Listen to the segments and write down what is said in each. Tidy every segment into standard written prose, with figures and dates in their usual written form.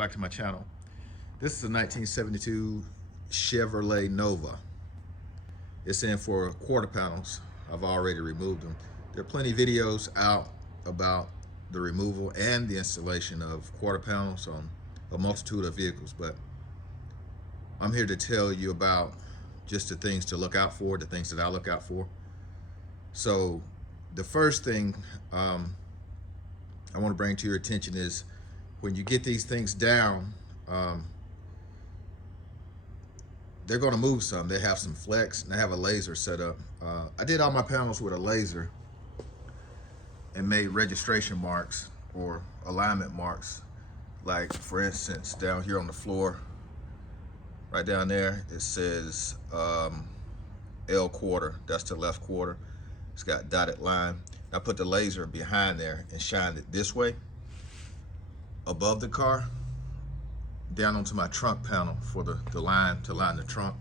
back to my channel. This is a 1972 Chevrolet Nova. It's in for quarter panels. I've already removed them. There are plenty of videos out about the removal and the installation of quarter panels on a multitude of vehicles, but I'm here to tell you about just the things to look out for, the things that I look out for. So the first thing I want to bring to your attention is when you get these things down, they're going to move some. They have some flex, and I have a laser set up. I did all my panels with a laser and made registration marks or alignment marks. Like, for instance, down here on the floor, right down there, it says L quarter. That's the left quarter. It's got dotted line. I put the laser behind there and shined it this way above the car down onto my trunk panel for the line to line the trunk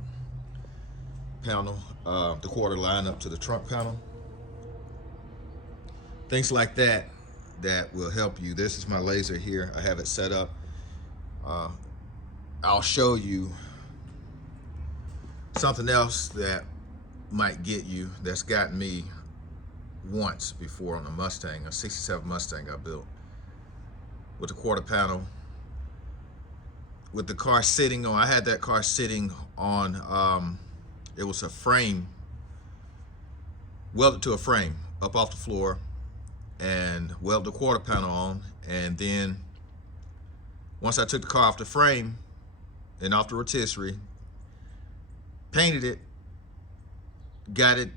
panel, the quarter line up to the trunk panel. Things like that will help you. This is my laser here. I have it set up. I'll show you something else that might get you, that's gotten me once before on a Mustang, a 67 Mustang I built with a quarter panel. With the car sitting on, I had that car sitting on, it was a frame, welded to a frame up off the floor, and welded the quarter panel on. And then once I took the car off the frame and off the rotisserie, painted it, got it,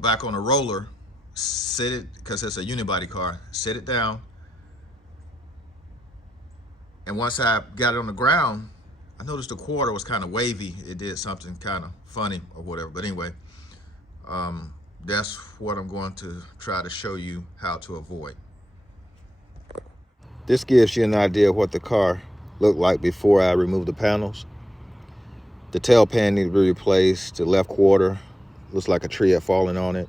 back on a roller, set it, because it's a unibody car, set it down. And once I got it on the ground, I noticed the quarter was kind of wavy. It did something kind of funny or whatever. But anyway, that's what I'm going to try to show you how to avoid. This gives you an idea of what the car looked like before I removed the panels. The tail pan needed to be replaced. The left quarter looks like a tree had fallen on it.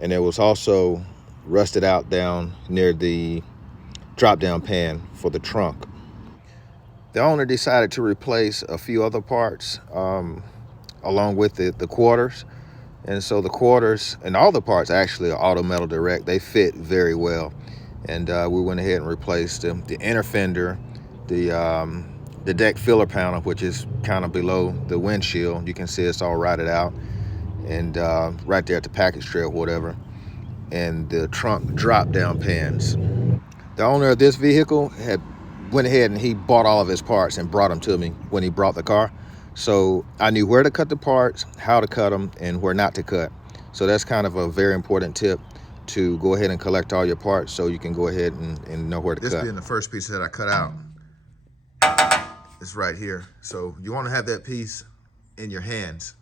And it was also rusted out down near the drop down pan for the trunk. The owner decided to replace a few other parts along with the quarters. And so the quarters and all the parts actually are auto metal direct. They fit very well. And we went ahead and replaced them. The inner fender, the deck filler panel, which is kind of below the windshield. You can see it's all rotted out. And right there at the package tray or whatever. And the trunk drop down pans. The owner of this vehicle went ahead and he bought all of his parts and brought them to me when he brought the car. So I knew where to cut the parts, how to cut them, and where not to cut. So that's kind of a very important tip, to go ahead and collect all your parts so you can go ahead and know where to cut. This being the first piece that I cut out, it's right here. So you want to have that piece in your hands.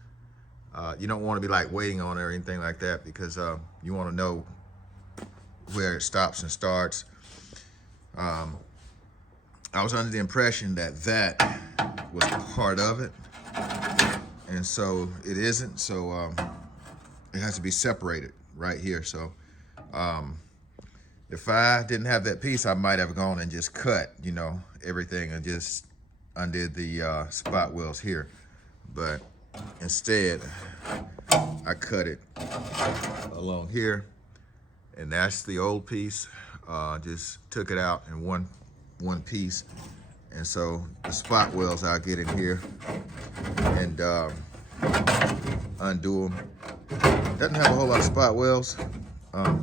You don't want to be like waiting on it or anything like that, because you want to know where it stops and starts. I was under the impression that was part of it, and so it isn't. So it has to be separated right here. So if I didn't have that piece, I might have gone and just cut, everything and just undid the spot wells here. But instead, I cut it along here, and that's the old piece. Just took it out in one piece. And so the spot wells I'll get in here and undo them. Doesn't have a whole lot of spot wells.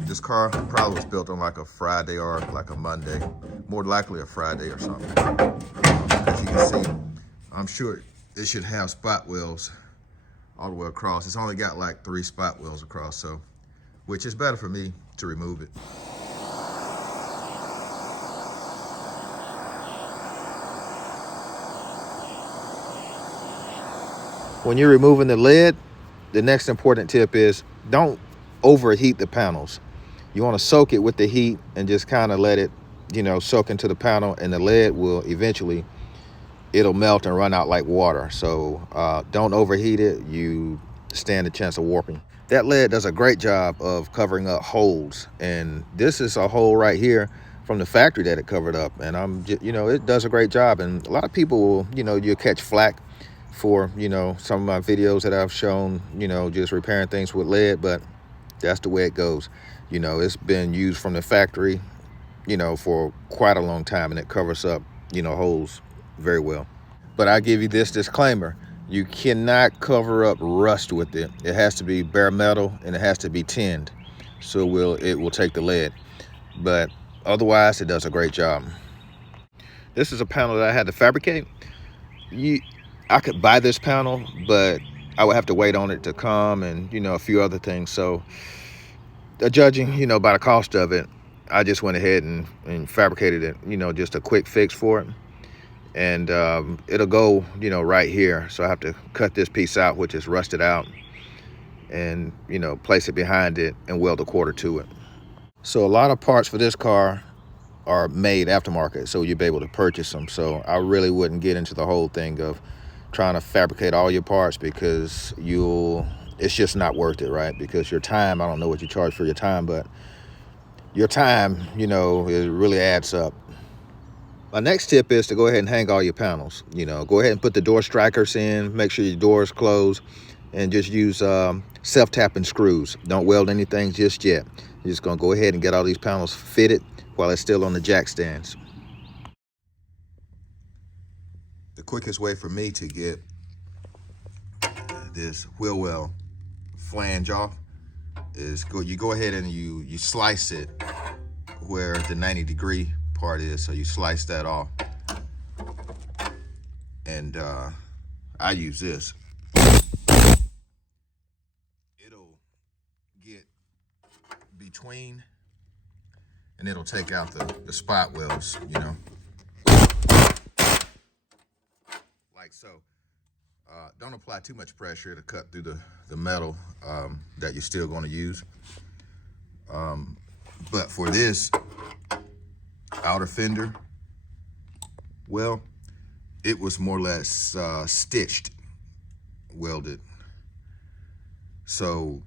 This car probably was built on like a Friday or like a Monday, more likely a Friday or something. As you can see, I'm sure it should have spot wells all the way across. It's only got like 3 spot wells across, so, which is better for me to remove it. When you're removing the lead, the next important tip is don't overheat the panels. You want to soak it with the heat and just kind of let it, soak into the panel, and the lead will eventually, it'll melt and run out like water. So don't overheat it. You stand a chance of warping. That lead does a great job of covering up holes. And this is a hole right here from the factory that it covered up. And I'm just, it does a great job. And a lot of people will, you'll catch flack for, some of my videos that I've shown, just repairing things with lead, but that's the way it goes. It's been used from the factory, for quite a long time, and it covers up, holes very well. But I give you this disclaimer: you cannot cover up rust with it. It has to be bare metal, and it has to be tinned, so it will take the lead. But otherwise, it does a great job. This is a panel that I had to fabricate. I could buy this panel, but I would have to wait on it to come, and a few other things. So judging by the cost of it, I just went ahead and fabricated it, just a quick fix for it. And it'll go right here. So I have to cut this piece out, which is rusted out, and place it behind it and weld a quarter to it. So a lot of parts for this car are made aftermarket, so you'll be able to purchase them. So I really wouldn't get into the whole thing of trying to fabricate all your parts, because it's just not worth it, right? Because your time, I don't know what you charge for your time, but your time, it really adds up. My next tip is to go ahead and hang all your panels. Go ahead and put the door strikers in, make sure your doors close, and just use self-tapping screws. Don't weld anything just yet. You're just gonna go ahead and get all these panels fitted while it's still on the jack stands. The quickest way for me to get this wheel well flange off is you go ahead and you slice it where the 90-degree part is. So you slice that off, and I use this. It'll get between, and it'll take out the spot welds, like so. Don't apply too much pressure to cut through the metal that you're still going to use. But for this outer fender, well, it was more or less stitched, welded. So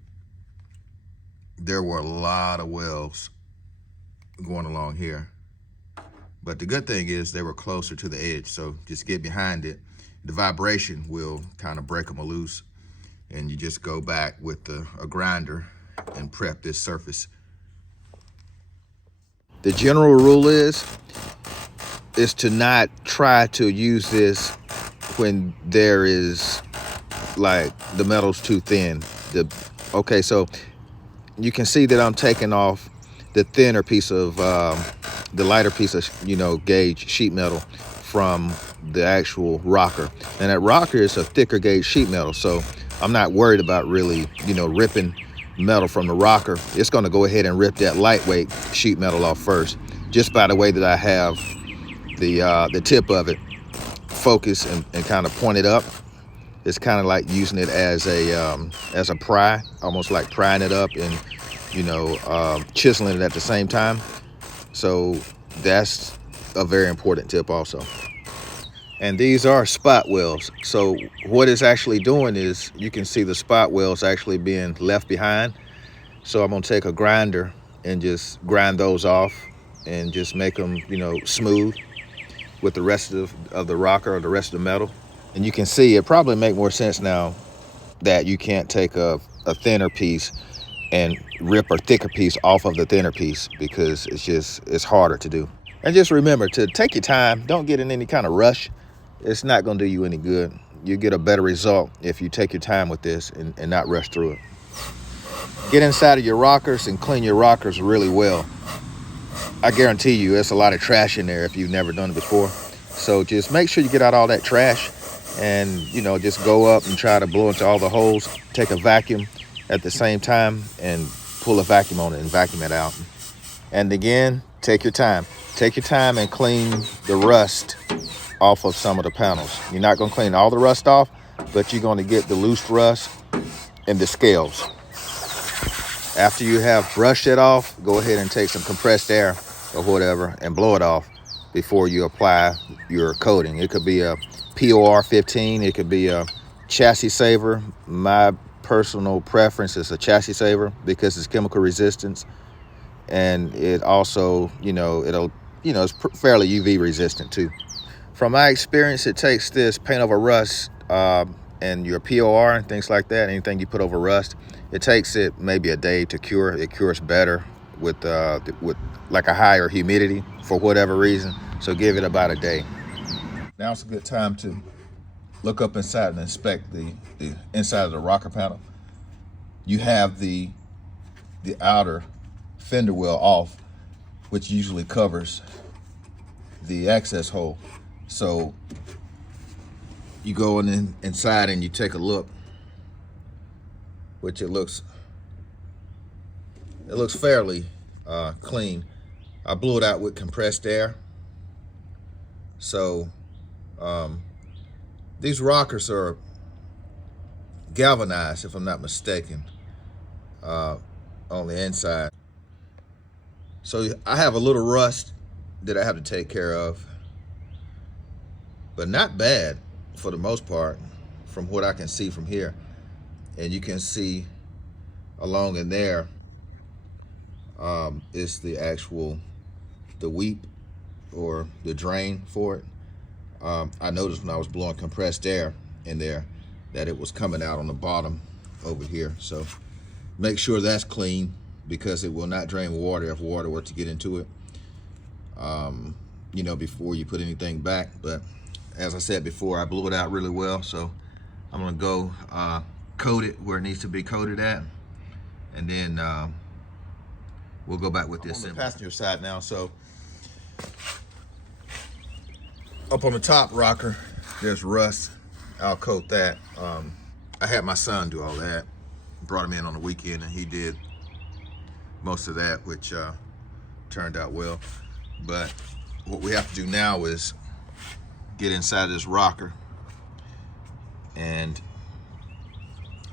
there were a lot of welds going along here. But the good thing is they were closer to the edge, so just get behind it. The vibration will kind of break them loose, and you just go back with a grinder and prep this surface. The general rule is to not try to use this when there is, like, the metal's too thin. Okay, so you can see that I'm taking off the thinner piece of, the lighter piece of, gauge sheet metal from the actual rocker. And that rocker is a thicker gauge sheet metal, so I'm not worried about really, ripping metal from the rocker. It's going to go ahead and rip that lightweight sheet metal off first, just by the way that I have the tip of it focused and kind of pointed up. It's kind of like using it as a pry, almost like prying it up and chiseling it at the same time. So that's a very important tip also. And these are spot welds. So what it's actually doing is, you can see the spot welds actually being left behind. So I'm gonna take a grinder and just grind those off and just make them, smooth with the rest of the rocker or the rest of the metal. And you can see it probably make more sense now that you can't take a thinner piece and rip a thicker piece off of the thinner piece, because it's harder to do. And just remember to take your time. Don't get in any kind of rush. It's not going to do you any good. You get a better result if you take your time with this and not rush through it. Get inside of your rockers and clean your rockers really well. I guarantee you there's a lot of trash in there if you've never done it before. So just make sure you get out all that trash, and just go up and try to blow into all the holes. Take a vacuum at the same time and pull a vacuum on it and vacuum it out. And again, take your time. Take your time and clean the rust off of some of the panels. You're not going to clean all the rust off, but you're going to get the loose rust and the scales. After you have brushed it off, go ahead and take some compressed air or whatever and blow it off before you apply your coating. It could be a POR 15, it could be a chassis saver. My personal preference is a chassis saver because it's chemical resistance, and it also, it's fairly UV resistant too. From my experience, it takes this paint over rust and your POR and things like that, anything you put over rust, it takes it maybe a day to cure. It cures better with like a higher humidity for whatever reason. So give it about a day. Now it's a good time to look up inside and inspect the inside of the rocker panel. You have the outer fender well off, which usually covers the access hole. So you go inside and you take a look, which it looks fairly clean. I blew it out with compressed air. So these rockers are galvanized, if I'm not mistaken, on the inside. So I have a little rust that I have to take care of, but not bad for the most part from what I can see from here. And you can see along in there is the weep or the drain for it. I noticed when I was blowing compressed air in there that it was coming out on the bottom over here. So make sure that's clean, because it will not drain water if water were to get into it, before you put anything back. But as I said before, I blew it out really well. So I'm gonna go coat it where it needs to be coated at, and then we'll go back with this on the passenger side now. So up on the top rocker, there's rust. I'll coat that. I had my son do all that. Brought him in on the weekend, and he did most of that, which turned out well. But what we have to do now is get inside this rocker, and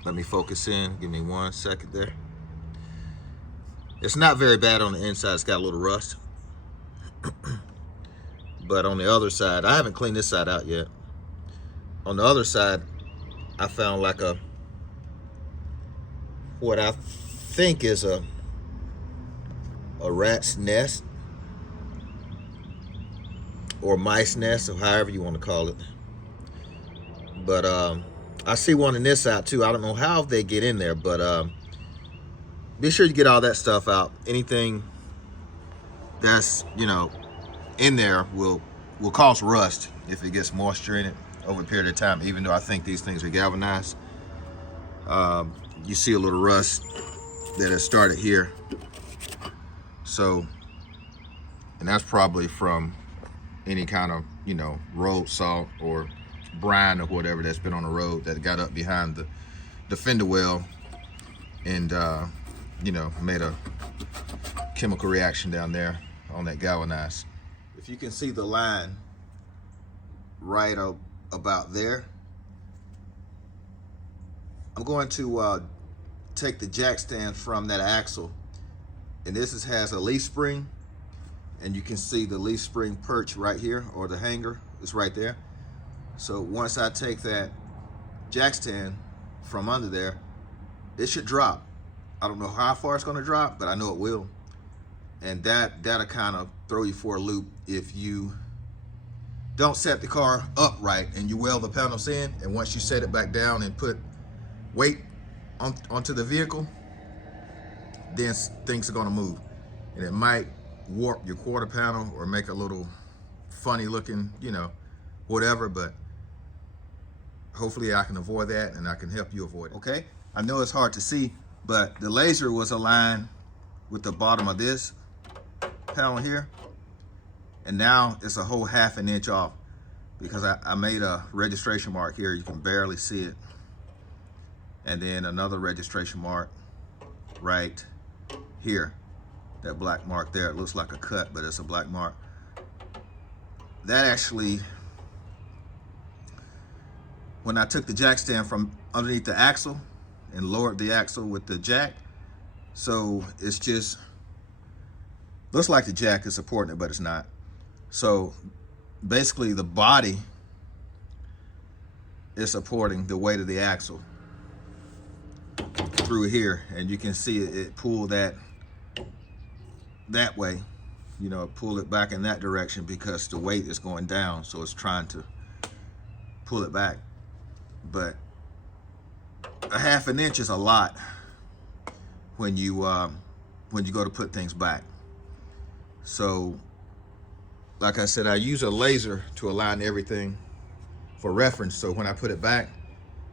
let me focus in. Give me 1 second there. It's not very bad on the inside. It's got a little rust. But on the other side, I haven't cleaned this side out yet. On the other side, I found like what I think is a rat's nest or mice nest, or however you want to call it. But I see one in this side too. I don't know how they get in there, but be sure you get all that stuff out. Anything that's in there will cause rust if it gets moisture in it over a period of time. Even though I think these things are galvanized, you see a little rust that has started here. So, and that's probably from any kind of road salt or brine or whatever that's been on the road that got up behind the fender well and made a chemical reaction down there on that galvanized. If you can see the line right about there, I'm going to take the jack stand from that axle, and this has a leaf spring, and you can see the leaf spring perch right here, or the hanger is right there. So once I take that jack stand from under there, it should drop. I don't know how far it's going to drop, but I know it will. And that'll kind of throw you for a loop if you don't set the car up right and you weld the panels in, and once you set it back down and put weight onto the vehicle, then things are going to move, and it might warp your quarter panel or make a little funny looking, whatever. But hopefully I can avoid that, and I can help you avoid it. Okay, I know it's hard to see, but the laser was aligned with the bottom of this panel here, and now it's a whole ½ an inch off, because I made a registration mark here. You can barely see it, and then another registration mark right here. That black mark there, it looks like a cut, but it's a black mark. That actually, when I took the jack stand from underneath the axle and lowered the axle with the jack, so it's just looks like the jack is supporting it, but it's not. So basically the body is supporting the weight of the axle through here, and you can see it pull that that way, you know, pull it back in that direction because the weight is going down, so it's trying to pull it back. But a half an inch is a lot when you go to put things back. So like I said, I use a laser to align everything for reference, so when I put it back,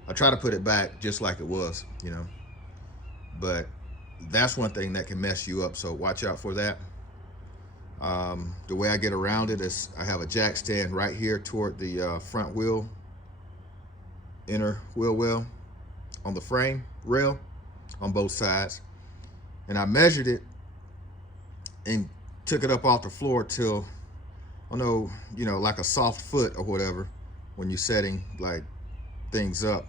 I try to put it back just like it was, you know. But that's one thing that can mess you up, so watch out for that. The way I get around it is I have a jack stand right here toward the front wheel, inner wheel well on the frame rail on both sides. And I measured it and took it up off the floor till, I know, you know, like a soft foot or whatever, when you're setting like things up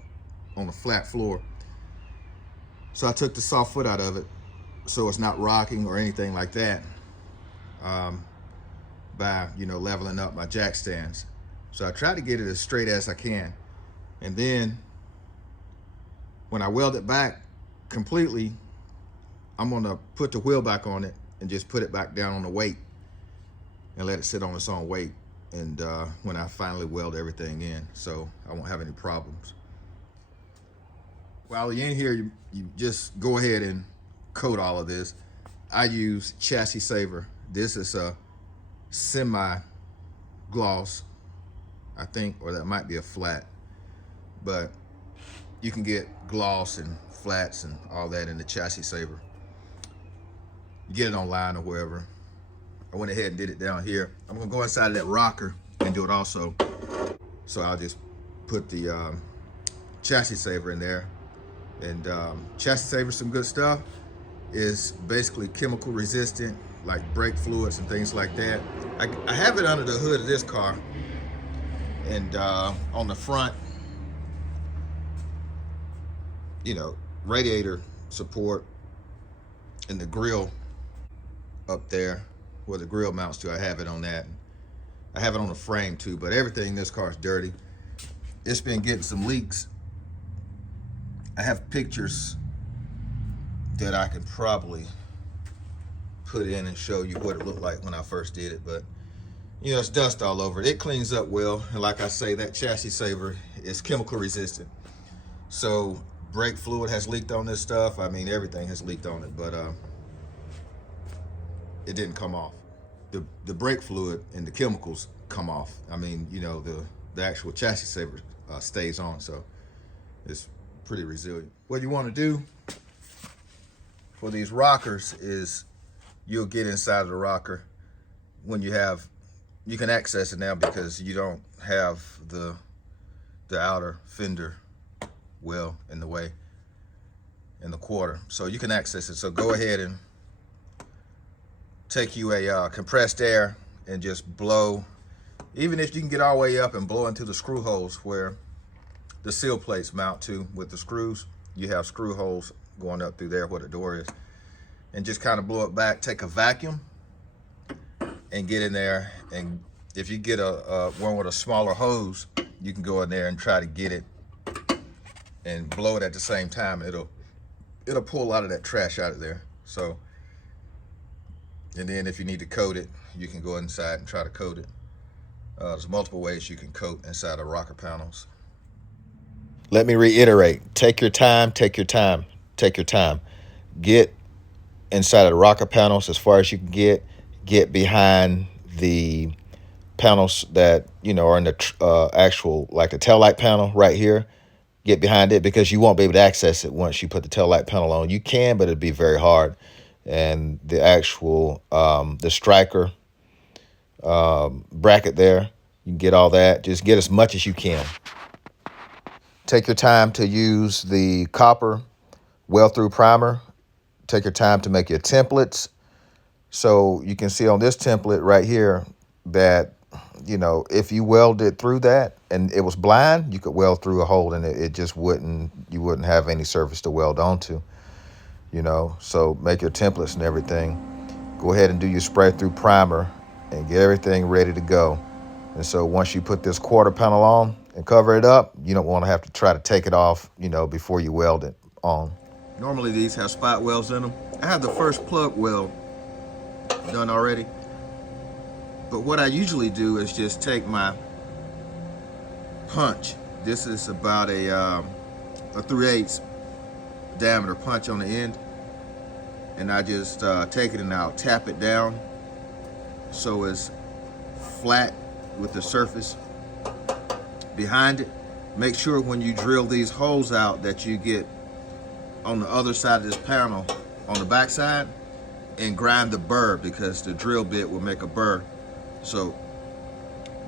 on a flat floor. So I took the soft foot out of it so it's not rocking or anything like that, by, you know, leveling up my jack stands. So I try to get it as straight as I can. And then when I weld it back completely, I'm gonna put the wheel back on it and just put it back down on the weight and let it sit on its own weight. And when I finally weld everything in, so I won't have any problems. While you're in here, you just go ahead and coat all of this. I use Chassis Saver. This is a semi-gloss, I think, or that might be a flat. But you can get gloss and flats and all that in the Chassis Saver. You get it online or wherever. I went ahead and did it down here. I'm gonna go inside of that rocker and do it also. So I'll just put the Chassis Saver in there. And Chassis Saver, some good stuff, is basically chemical resistant, like brake fluids and things like that. I have it under the hood of this car, and on the front, you know, radiator support and the grill up there where the grill mounts to, I have it on that. I have it on the frame too, but everything in this car is dirty. It's been getting some leaks. I have pictures that I could probably put in and show you what it looked like when I first did it, but you know, it's dust all over it. It cleans up well, and like I say, that Chassis Saver is chemical resistant. So brake fluid has leaked on this stuff. I mean, everything has leaked on it, but it didn't come off. The brake fluid and the chemicals come off. I mean, you know, the actual Chassis Saver stays on, so it's pretty resilient. What you want to do for these rockers is you'll get inside of the rocker when you can access it now because you don't have the outer fender well in the way in the quarter, so you can access it. So go ahead and take you a compressed air and just blow, even if you can get all the way up and blow into the screw holes where the seal plates mount to with the screws. You have screw holes going up through there where the door is, and just kind of blow it back. Take a vacuum and get in there, and if you get a one with a smaller hose, you can go in there and try to get it and blow it at the same time. It'll pull a lot of that trash out of there. So, and then if you need to coat it, you can go inside and try to coat it. There's multiple ways you can coat inside of rocker panels. Let me reiterate, take your time, take your time, take your time. Get inside of the rocker panels as far as you can get behind the panels that, you know, are in the actual, like the taillight panel right here. Get behind it because you won't be able to access it once you put the taillight panel on. You can, but it'd be very hard. And the actual, the striker bracket there, you can get all that. Just get as much as you can. Take your time to use the copper weld-through primer. Take your time to make your templates. So you can see on this template right here that, you know, if you welded through that and it was blind, you could weld through a hole and it just wouldn't, you wouldn't have any surface to weld onto, you know. So make your templates and everything. Go ahead and do your spray through primer and get everything ready to go. And so once you put this quarter panel on and cover it up, you don't want to have to try to take it off, you know, before you weld it on. Normally these have spot welds in them. I have the first plug weld done already. But what I usually do is just take my punch. This is about a 3/8 diameter punch on the end, and I just take it and I'll tap it down so it's flat with the surface behind it. Make sure when you drill these holes out that you get on the other side of this panel on the back side and grind the burr, because the drill bit will make a burr. So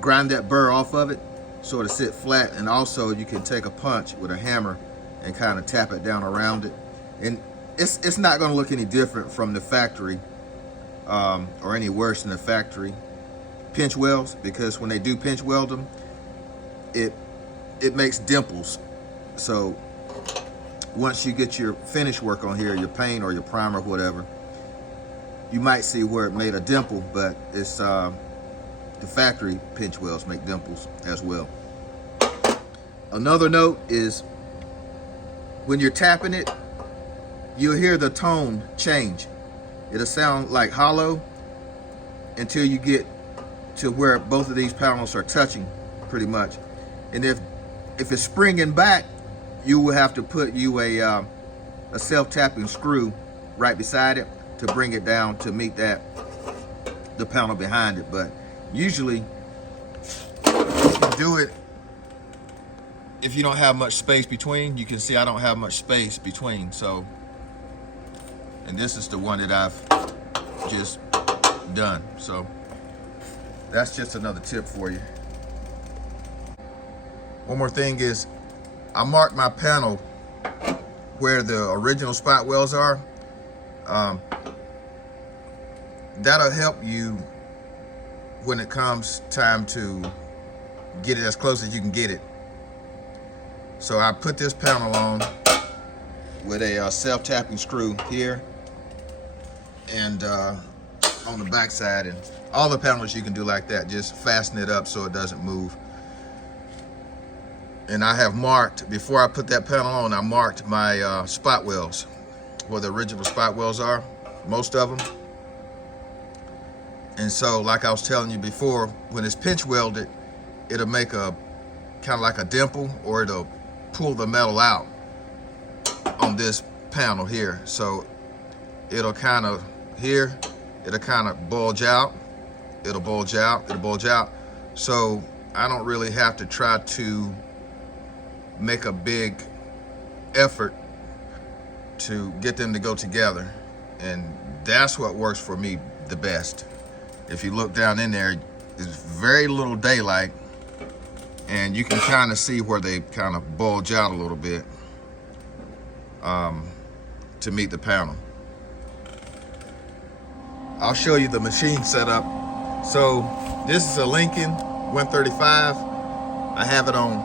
grind that burr off of it so it'll sit flat, and also you can take a punch with a hammer and kind of tap it down around it. And it's not going to look any different from the factory or any worse than the factory pinch welds, because when they do pinch weld them, it makes dimples. So once you get your finish work on here, your paint or your primer, whatever, you might see where it made a dimple, but it's the factory pinch welds make dimples as well. Another note is when you're tapping it, you'll hear the tone change. It'll sound like hollow until you get to where both of these panels are touching pretty much. And if it's springing back, you will have to put you a self-tapping screw right beside it to bring it down to meet the panel behind it. But usually you can do it if you don't have much space between. You can see I don't have much space between, so, and this is the one that I've just done. So that's just another tip for you. One more thing is, I marked my panel where the original spot welds are. That'll help you when it comes time to get it as close as you can get it. So I put this panel on with a self-tapping screw here and on the back side, and all the panels you can do like that. Just fasten it up so it doesn't move. And I have marked, before I put that panel on, I marked my spot welds, where the original spot welds are, most of them. And so, like I was telling you before, when it's pinch welded, it'll make a kind of like a dimple, or it'll pull the metal out on this panel here. So it'll kind of, here, it'll kind of bulge out, it'll bulge out, it'll bulge out. So I don't really have to try to make a big effort to get them to go together. And that's what works for me the best. If you look down in there, there's very little daylight, and you can kind of see where they kind of bulge out a little bit to meet the panel. I'll show you the machine setup. So this is a Lincoln 135. I have it on,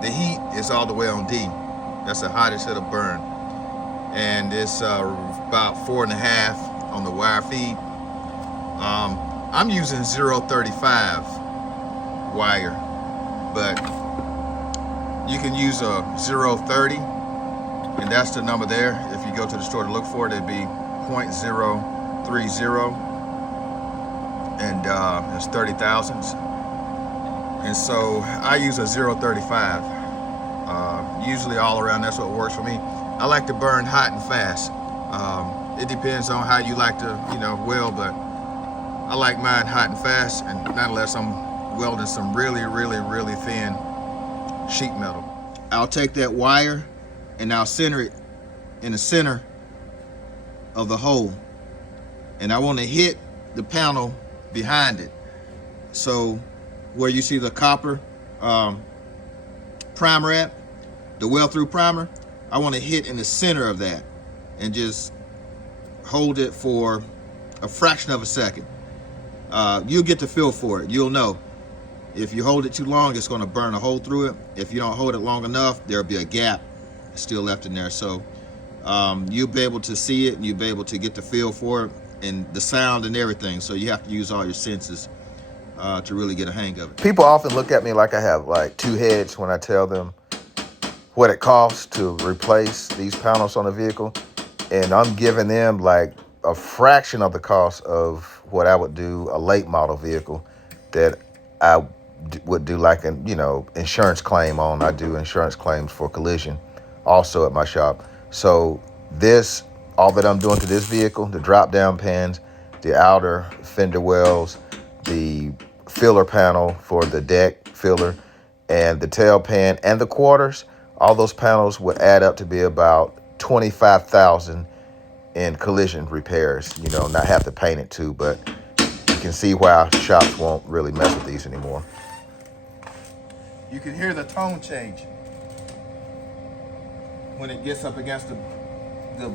the heat is all the way on D. That's the hottest it'll burn. And it's about 4.5 on the wire feed. I'm using 0.35 wire, but you can use a 0.30, and that's the number there. If you go to the store to look for it, it'd be 0.030, and it's 30 thousandths. And so I use a 0.35. Usually all around, that's what works for me. I like to burn hot and fast. It depends on how you like to, weld, but I like mine hot and fast, and not unless I'm welding some really, really, really thin sheet metal. I'll take that wire and I'll center it in the center of the hole, and I want to hit the panel behind it. So where you see the copper primer at, the weld-through primer, I want to hit in the center of that and just hold it for a fraction of a second. You'll get the feel for it. You'll know. If you hold it too long, it's going to burn a hole through it. If you don't hold it long enough, there'll be a gap still left in there. So you'll be able to see it, and you'll be able to get the feel for it and the sound and everything. So you have to use all your senses to really get a hang of it. People often look at me like I have like two heads when I tell them what it costs to replace these panels on a vehicle. And I'm giving them like a fraction of the cost of what I would do a late model vehicle that I would do like an insurance claim on. I do insurance claims for collision also at my shop. So this, all that I'm doing to this vehicle, the drop down pans, the outer fender wells, the filler panel for the deck filler, and the tail pan and the quarters, all those panels would add up to be about $25,000 in collision repairs. Not have to paint it too, but you can see why shops won't really mess with these anymore. You can hear the tone change when it gets up against the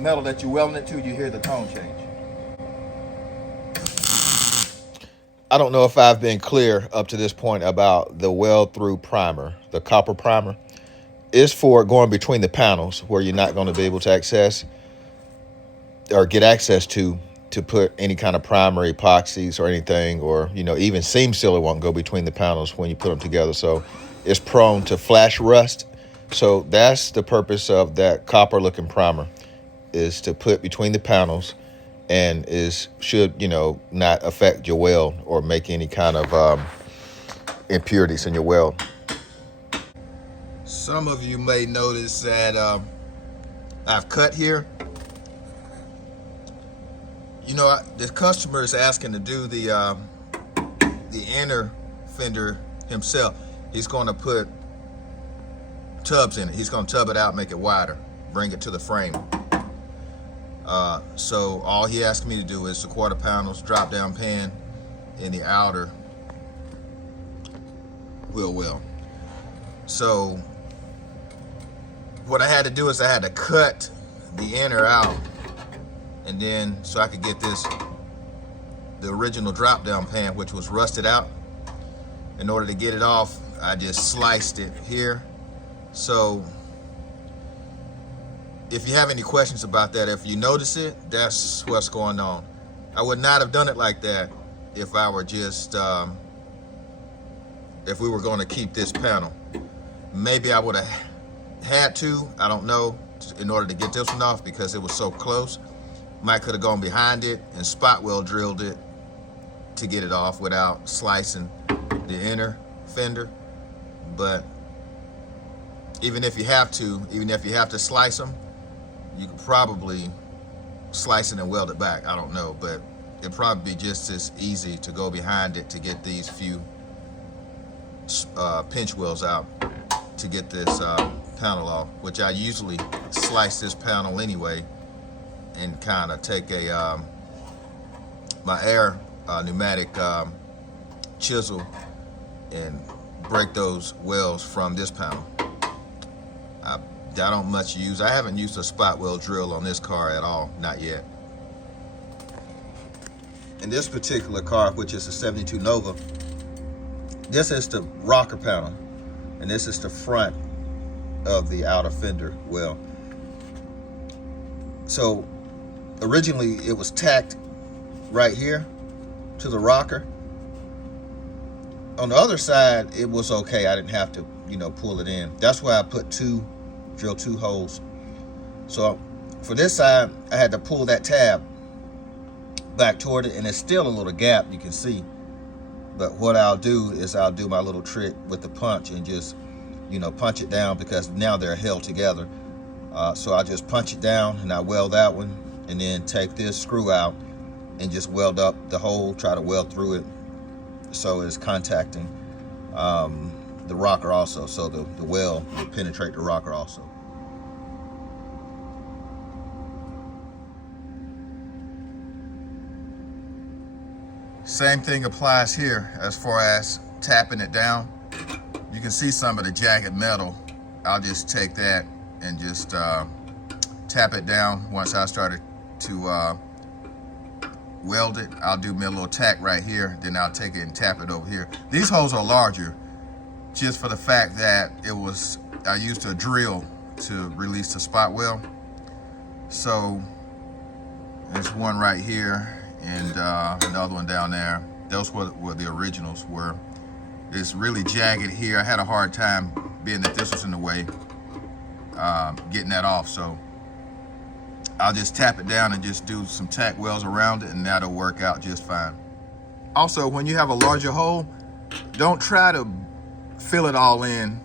metal that you're welding it to. You hear the tone change. I don't know if I've been clear up to this point about the weld-through primer. The copper primer is for going between the panels where you're not going to be able to access or get access to put any kind of primary epoxies or anything, or even seam sealer won't go between the panels when you put them together. So it's prone to flash rust. So that's the purpose of that copper looking primer, is to put between the panels, and should not affect your weld or make any kind of impurities in your weld. Some of you may notice that I've cut here. The customer is asking to do the inner fender himself. He's going to put tubs in it. He's going to tub it out, make it wider, bring it to the frame. So all he asked me to do is the quarter panels, drop down pan, in the outer wheel well. So what I had to do is I had to cut the inner out, and then so I could get the original drop down pan, which was rusted out. In order to get it off, I just sliced it here. So if you have any questions about that, if you notice it, that's what's going on. I would not have done it like that if I were just if we were going to keep this panel. Maybe I would have had to, I don't know, in order to get this one off, because it was so close. Might could have gone behind it and spot weld drilled it to get it off without slicing the inner fender. But even if you have to slice them, you could probably slice it and weld it back. I don't know, but it'd probably be just as easy to go behind it to get these few pinch welds out to get this panel off, which I usually slice this panel anyway, and kind of take my air pneumatic chisel and break those welds from this panel. I don't much use. I haven't used a spot weld drill on this car at all, not yet. In this particular car, which is a 72 Nova, this is the rocker panel, and this is the front of the outer fender well. So originally it was tacked right here to the rocker. On the other side, it was okay. I didn't have to, pull it in. That's why I drill two holes. So for this side, I had to pull that tab back toward it, and there's still a little gap, you can see. But what I'll do is I'll do my little trick with the punch and just, punch it down, because now they're held together. So I just punch it down and I weld that one, and then take this screw out and just weld up the hole, try to weld through it so it's contacting the rocker also, so the weld will penetrate the rocker also. Same thing applies here as far as tapping it down. You can see some of the jagged metal. I'll just take that and just tap it down. Once I started to weld it, I'll do me a little tack right here, then I'll take it and tap it over here. These holes are larger just for the fact that I used a drill to release the spot weld. So there's one right here and another one down there. Those were the originals. It's really jagged here. I had a hard time, being that this was in the way, getting that off. So I'll just tap it down and just do some tack welds around it, and that'll work out just fine. Also, when you have a larger hole, don't try to fill it all in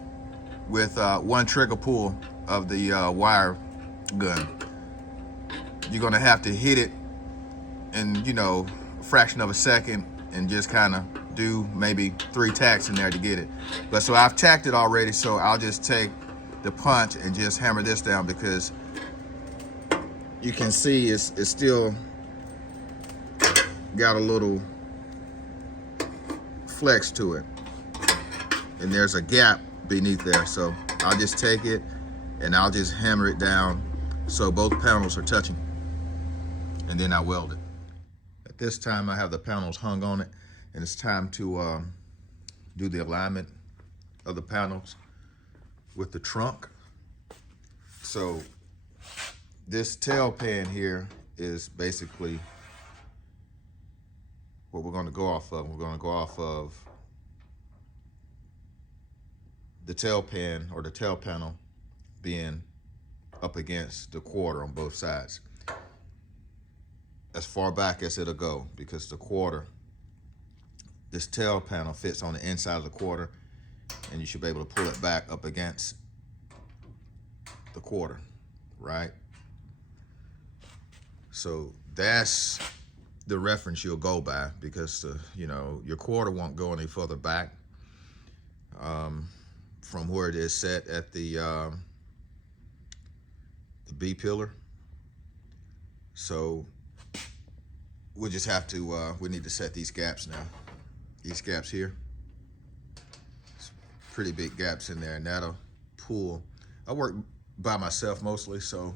with one trigger pull of the wire gun. You're gonna have to hit it in, you know, a fraction of a second and just kind of do maybe 3 tacks in there to get it. But so I've tacked it already, so I'll just take the punch and just hammer this down, because you can see it's still got a little flex to it, and there's a gap beneath there. So I'll just take it and I'll just hammer it down so both panels are touching, and then I weld it. At this time I have the panels hung on it, and it's time to do the alignment of the panels with the trunk. So this tail pan here is basically what we're going to go off of. We're going to go off of the tail pan, or the tail panel, being up against the quarter on both sides, as far back as it'll go, because the quarter, this tail panel fits on the inside of the quarter, and you should be able to pull it back up against the quarter, right? So that's the reference you'll go by, because you know, your quarter won't go any further back from where it is set at the B pillar. So we just have to we need to set these gaps now. These gaps here, it's pretty big gaps in there, and that'll pull. I work by myself mostly, so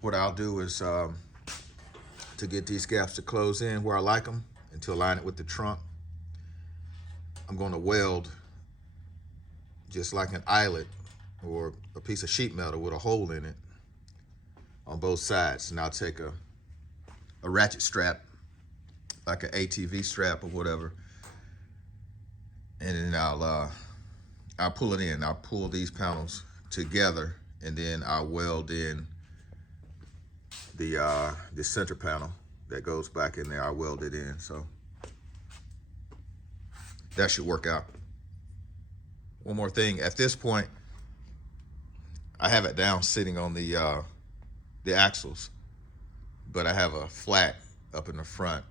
what I'll do is to get these gaps to close in where I like them, and to align it with the trunk, I'm going to weld just like an eyelet or a piece of sheet metal with a hole in it on both sides. And I'll take a ratchet strap, like an ATV strap or whatever, and then I'll pull it in. I'll pull these panels together, and then I'll weld in the center panel that goes back in there. I weld it in, so that should work out. One more thing, at this point, I have it down sitting on the axles, but I have a flat up in the front.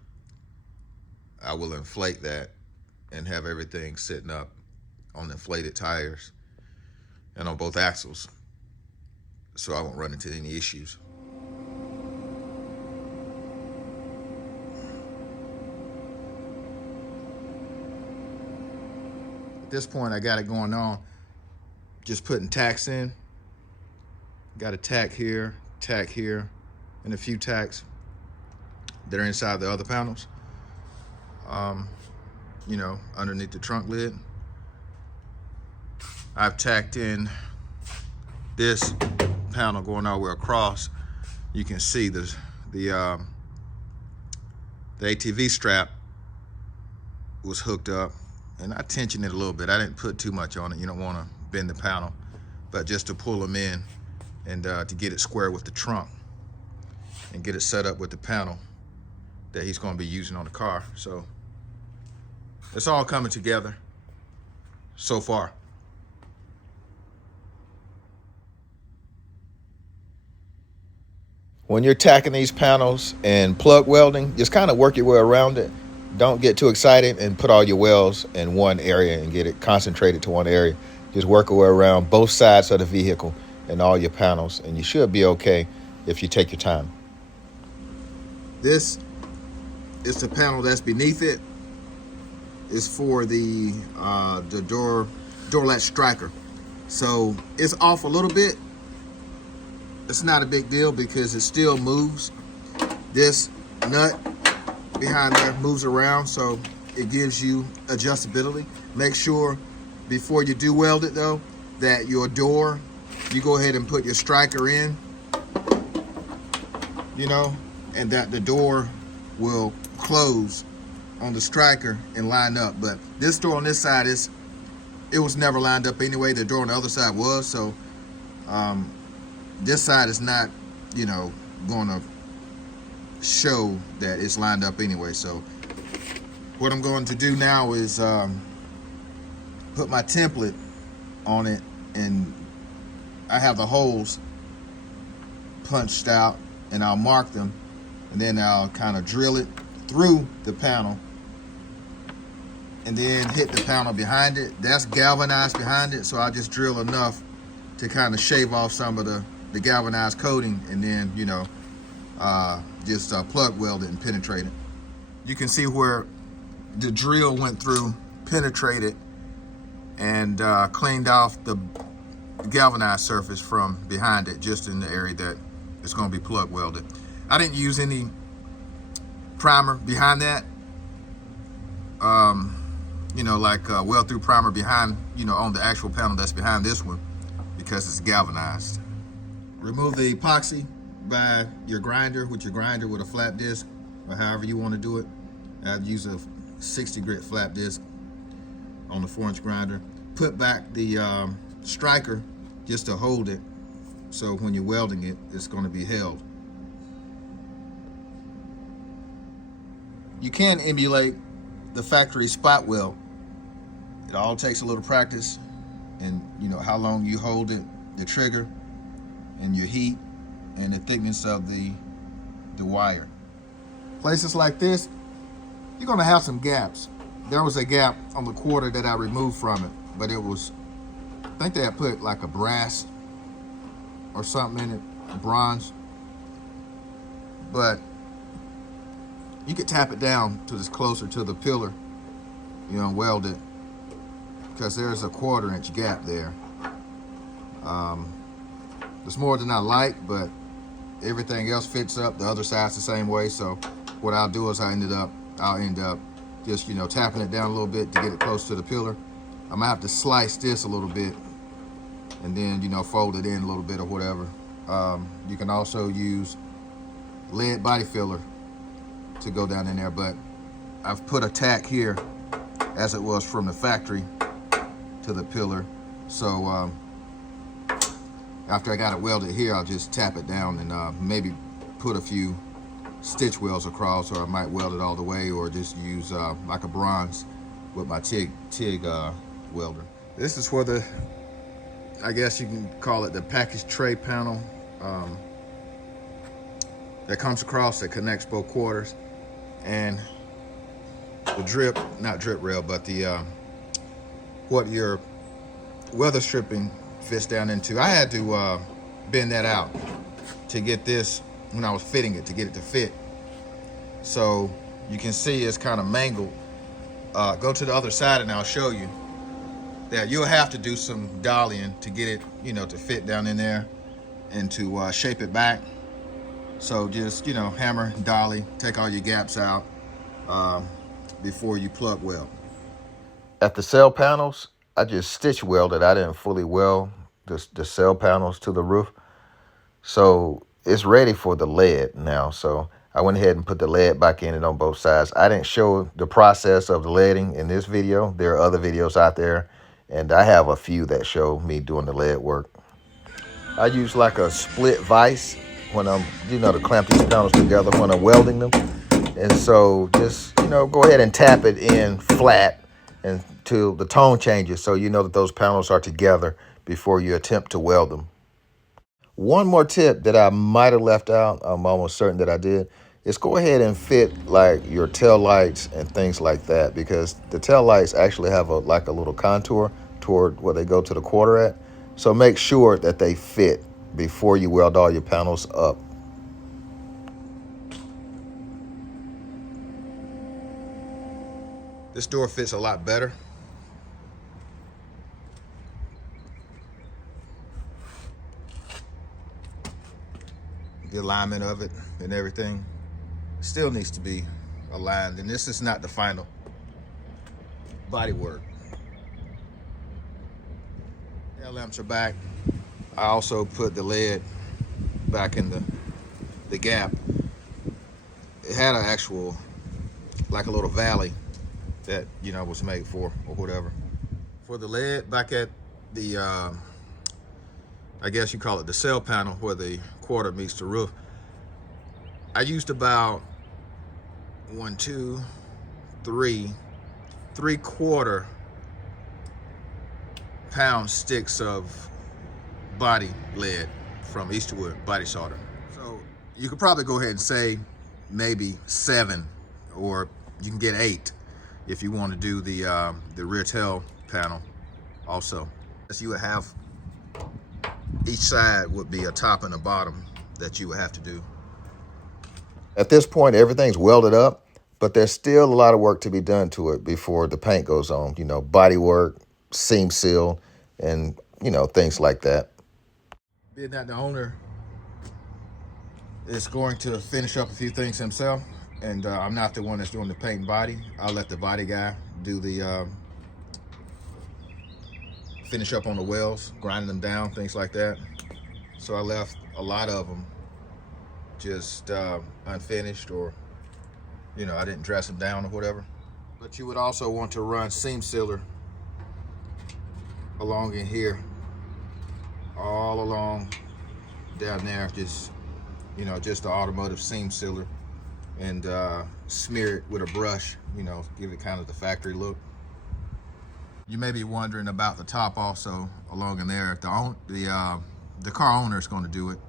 I will inflate that and have everything sitting up on inflated tires and on both axles, so I won't run into any issues. At this point, I got it going on, just putting tacks in. Got a tack here, and a few tacks that are inside the other panels, you know, underneath the trunk lid. I've tacked in this panel going all the way across. You can see the ATV strap was hooked up, and I tensioned it a little bit. I didn't put too much on it. You don't want to bend the panel, but just to pull them in and to get it square with the trunk and get it set up with the panel that he's going to be using on the car. So it's all coming together so far. When you're tacking these panels and plug welding, just kind of work your way around it. Don't get too excited and put all your welds in one area and get it concentrated to one area. Just work your way around both sides of the vehicle and all your panels, and you should be okay if you take your time. This is the panel that's beneath it. It's for the door latch striker. So it's off a little bit. It's not a big deal because it still moves. This nut behind there moves around, so it gives you adjustability. Make sure before you do weld it though, that your door, you go ahead and put your striker in, you know, and that the door will close on the striker and line up. But this door on this side, it was never lined up anyway. The door on the other side was, so this side is not, you know, going to show that it's lined up anyway. So what I'm going to do now is put my template on it, and I have the holes punched out, and I'll mark them, and then I'll kind of drill it through the panel and then hit the panel behind it. That's galvanized behind it, so I'll just drill enough to kind of shave off some of the galvanized coating, and then, you know, just plug weld it and penetrate it. You can see where the drill went through, penetrated, and cleaned off the galvanized surface from behind it, just in the area that it's going to be plug welded. I didn't use any primer behind that. You know, like weld through primer behind, you know, on the actual panel that's behind this one, because it's galvanized. Remove the epoxy by your grinder, with a flap disc, or however you want to do it. I've used a 60 grit flap disc on the 4-inch grinder. Put back the striker just to hold it, so when you're welding it, it's going to be held. You can emulate the factory spot weld. It all takes a little practice, and you know how long you hold it, the trigger, and your heat, and the thickness of the wire. Places like this, you're gonna have some gaps. There was a gap on the quarter that I removed from it, but it was, I think they had put like a brass or something in it, bronze. But you could tap it down to this closer to the pillar, you know, and weld it, because there's a 1/4-inch gap there. It's more than I like, but everything else fits up. The other side's the same way. So what I'll do is I'll end up just, you know, tapping it down a little bit to get it close to the pillar. I'm gonna have to slice this a little bit, and then, you know, fold it in a little bit or whatever. You can also use lead body filler to go down in there, but I've put a tack here as it was from the factory to the pillar. So after I got it welded here, I'll just tap it down and maybe put a few stitch welds across, or I might weld it all the way, or just use like a bronze with my TIG welder. This is where the, I guess you can call it the package tray panel that comes across, that connects both quarters, and the not drip rail, but the what your weather stripping fits down into. I had to bend that out to get this, when I was fitting it, to get it to fit. So you can see it's kind of mangled. Go to the other side and I'll show you that you'll have to do some dollying to get it, you know, to fit down in there, and to shape it back. So just, you know, hammer, dolly, take all your gaps out before you plug weld. At the cell panels, I just stitch welded. I didn't fully weld the cell panels to the roof. So it's ready for the lead now. So I went ahead and put the lead back in it on both sides. I didn't show the process of the leading in this video. There are other videos out there, and I have a few that show me doing the lead work. I use like a split vise when I'm, you know, to clamp these panels together when I'm welding them. And so just, you know, go ahead and tap it in flat until the tone changes, so you know that those panels are together before you attempt to weld them. One more tip that I might have left out, I'm almost certain that I did, is go ahead and fit like your tail lights and things like that, because the tail lights actually have like a little contour toward where they go to the quarter at. So make sure that they fit before you weld all your panels up. This door fits a lot better. The alignment of it and everything still needs to be aligned, and this is not the final body work. Tail lamps are back. I also put the lead back in the gap. It had an actual, like a little valley that, you know, was made for, or whatever. For the lead back at the, I guess you call it the cell panel, where the quarter meets the roof, I used about 3/4 pound sticks of body lead from Easterwood body solder. So you could probably go ahead and say maybe 7, or you can get 8 if you want to do the rear tail panel also. So you would have, each side would be a top and a bottom that you would have to do. At this point, everything's welded up, but there's still a lot of work to be done to it before the paint goes on. You know, body work, seam seal, and, you know, things like that. Being that the owner is going to finish up a few things himself, and I'm not the one that's doing the paint and body. I'll let the body guy do the finish up on the welds, grinding them down, things like that. So I left a lot of them just unfinished, or, you know, I didn't dress them down or whatever. But you would also want to run seam sealer along in here, all along down there, just, you know, just the automotive seam sealer, and smear it with a brush, you know, give it kind of the factory look. You may be wondering about the top also along in there. The car owner is going to do it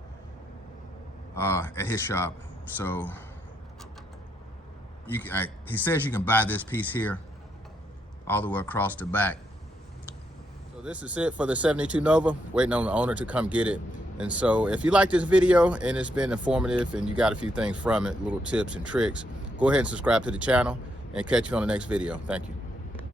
at his shop. So he says you can buy this piece here all the way across the back. So this is it for the 72 Nova, waiting on the owner to come get it. And so if you like this video and it's been informative and you got a few things from it, little tips and tricks, go ahead and subscribe to the channel, and catch you on the next video. Thank you.